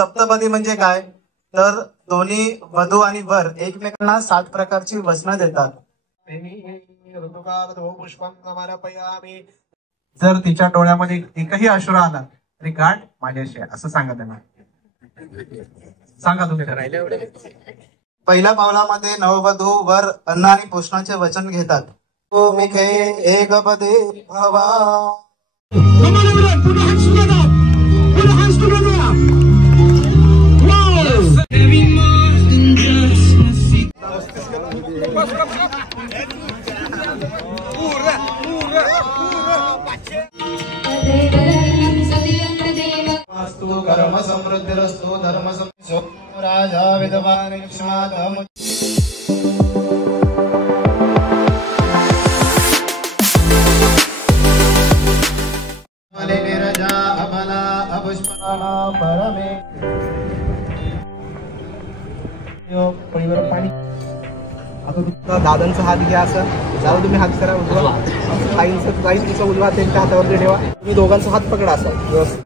सप्तपदी म्हणजे काय, तर दोन्ही वधू आणि वर एकमेकांना 7 प्रकारची वचनं देतात. जर तिच्या डोळ्यामध्ये एकही अश्रू आला तरी गाठ माझ्याशी असं सांगा त्यांना. सांगा तुम्ही. पहिल्या पावलामध्ये नववधू वर अन्न आणि पोषणाचे वचन घेतात. ओ मिखे एकपदे भवा. कर्म समृद्धिरस्तु धर्म समृद्धो राजा विद्वान युष्मादम. निरजा अबला अपुष्पना परमे. पाणी आता तुमचा दादांचा हात घ्या, असं दादा तुम्ही हात करा उजवा, ताईंचा तुमचा उजवा त्यांच्या हातावरती ठेवा, तुम्ही दोघांचा हात पकडा असा व्यवस्थित.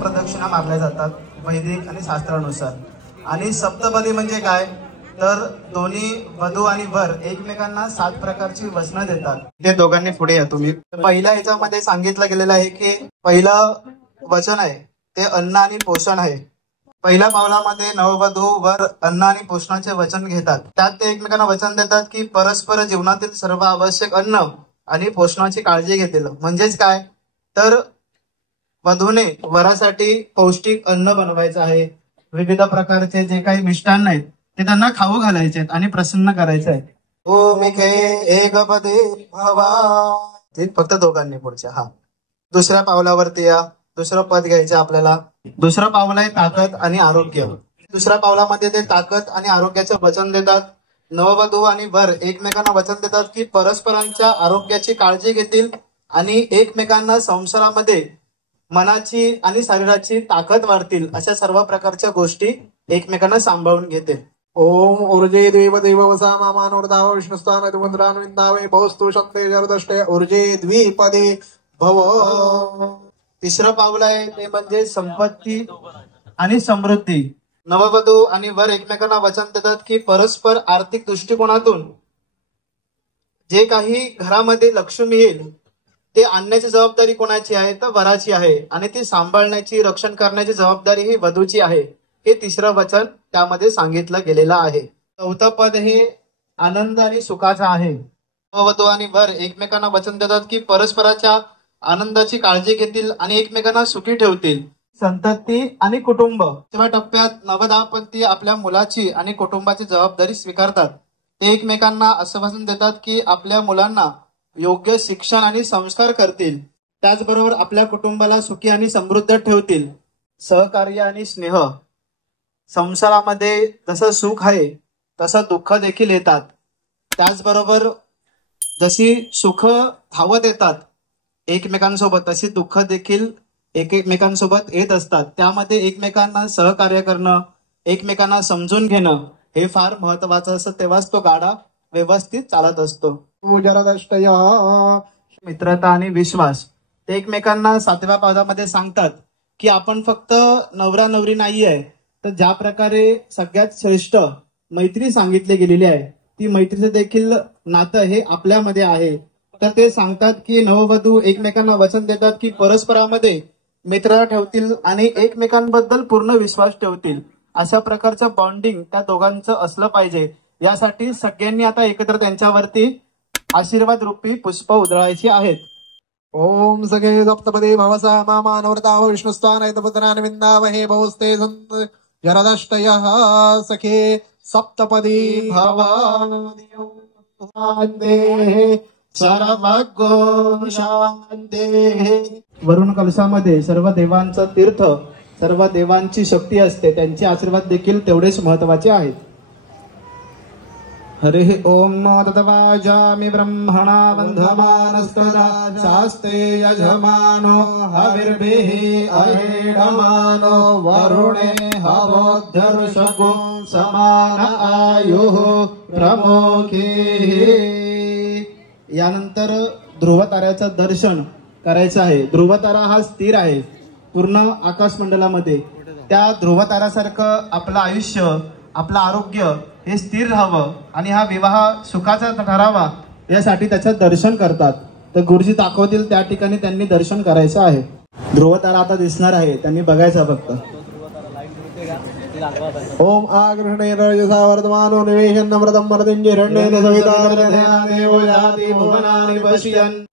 प्रदक्षिणा मारल्या जातात वैदिक आणि शास्त्रानुसार. आणि सप्तपदी म्हणजे काय, तर दोन्ही वधू आणि वर एकमेकांना 7 प्रकारची वचनं देतात. ते दोघांनी पुढे या तुम्ही. पहिल्या ह्याच्यामध्ये सांगितलं गेलेलं आहे की पहिलं वचन आहे ते अन्न आणि पोषण आहे. पहिल्या पावलामध्ये नववधू वर अन्न आणि पोषणाचे वचन घेतात. त्यात ते एकमेकांना वचन देतात की परस्पर जीवनातील सर्व आवश्यक अन्न आणि पोषणाची काळजी घेतील. म्हणजेच काय, तर वधूने वरासाठी पौष्टिक अन्न बनवायचं आहे. विविध प्रकारचे जे काही मिष्टान्न आहेत ते त्यांना खाऊ घालायचे आणि प्रसन्न करायचे आहे. ओ मिखे एकपदे भवा. असतील, फक्त दोघांनी पुढच्या. हा, दुसऱ्या पावलावरती या. दुसरं पद घ्यायचं आपल्याला. दुसरं पाऊल आहे ताकद आणि आरोग्य. दुसऱ्या पावलामध्ये ते ताकद आणि आरोग्याचं वचन देतात. नववधू आणि वर एकमेकांना वचन देतात की परस्परांच्या आरोग्याची काळजी घेतील आणि एकमेकांना संसारामध्ये मनाची आणि शरीराची ताकद वाढतील, अशा सर्व प्रकारच्या गोष्टी एकमेकांना सांभाळून घेतील. ओम ऊर्जे देव देववसा मामानोर्धाव विष्णुस्थान विंदावे बहुस्तु शक्ते जरदष्टे ऊर्जे द्विपदे भव. तिसरं पाऊल आहे ते म्हणजे संपत्ती आणि समृद्धी. नववधू आणि वर एकमेकांना वचन देतात की परस्पर आर्थिक दृष्टिकोनातून जे काही घरामध्ये लक्ष्मी येईल ते आणण्याची जबाबदारी कोणाची आहे, तर वराची आहे, आणि ती सांभाळण्याची, रक्षण करण्याची जबाबदारी ही वधूची आहे. हे तिसरं वचन त्यामध्ये सांगितलं गेलेलं आहे. चौथं पद हे आनंद आणि सुखाचं आहे. नववधू आणि वर एकमेकांना वचन देतात की परस्पराच्या आनंदाची काळजी घेतील आणि एकमेकांना सुखी ठेवतील. संतती आणि कुटुंब. तेव्हा टप्प्यात नवदंपती आपल्या मुलाची आणि कुटुंबाची जबाबदारी स्वीकारतात. ते एकमेकांना असं वचन देतात की आपल्या मुलांना योग्य शिक्षण आणि संस्कार करतील, त्याचबरोबर आपल्या कुटुंबाला सुखी आणि समृद्ध ठेवतील. सहकार्य आणि स्नेह. संसारामध्ये जसं सुख आहे तसं दुःख देखील येतात, त्याचबरोबर जशी सुख धावत येतात एकमेकांसोबत तशी दुःख देखील एकमेकांसोबत येत असतात. त्यामध्ये एकमेकांना सहकार्य करणं, एकमेकांना समजून घेणं हे फार महत्वाचं असतं. तेव्हाच तो गाडा व्यवस्थित चालत असतो. मित्रता आणि विश्वास. ते एकमेकांना 7व्या पादामध्ये सांगतात की आपण फक्त नवरा नवरी नाही आहे, तर ज्या प्रकारे सगळ्यात श्रेष्ठ मैत्री सांगितली गेलेली आहे ती मैत्रीचं देखील नातं हे आपल्यामध्ये आहे. तर ते सांगतात की नववधू एकमेकांना वचन देतात की परस्परामध्ये मित्रता ठेवतील आणि एकमेकांबद्दल पूर्ण विश्वास ठेवतील. अशा प्रकारचं बॉन्डिंग त्या दोघांचं असलं पाहिजे. यासाठी सगळ्यांनी आता एकत्र त्यांच्यावरती आशीर्वाद रूपी पुष्प उधळायची आहेत. ओम सखे सप्तपदी भवसा मामानोर्धाव विष्णुस्थान विंदावहे बहुस्ते संत जरदष्टयः सखे सप्तपदी भवान्ते सर्वगो शांते. वरुण कलशामध्ये सर्व देवांचं तीर्थ, सर्व देवांची शक्ती असते, त्यांचे आशीर्वाद देखील तेवढेच महत्वाचे आहेत. हरिः ओम नो ततवाजामि ब्रह्मणा वन्धमानस्तदा शास्ते यजमानो हविर्भिः अहेडमानो वरुणे हवोद्धर्षगो समान आयुः प्रमुखीः. यानंतर ध्रुवताऱ्याचं दर्शन करायचं आहे. ध्रुवतारा हा स्थिर आहे पूर्ण आकाशमंडलामध्ये. त्या ध्रुवतारासारखं आपलं आयुष्य, आपलं आरोग्य हे स्थिर राहावं आणि हा विवाह सुखाचा ठरावा यासाठी त्याचं दर्शन करतात. तर गुरुजी दाखवतील त्या ठिकाणी त्यांनी दर्शन करायचं आहे. ध्रुवतारा आता दिसणार आहे, त्यांनी बघायचा फक्त. ओम आग्रहणे रजसा वर्तमानो निवेशन्नमृतं मर्तिं हिरण्येन सविता देवो याति भुवनानि पश्यन्.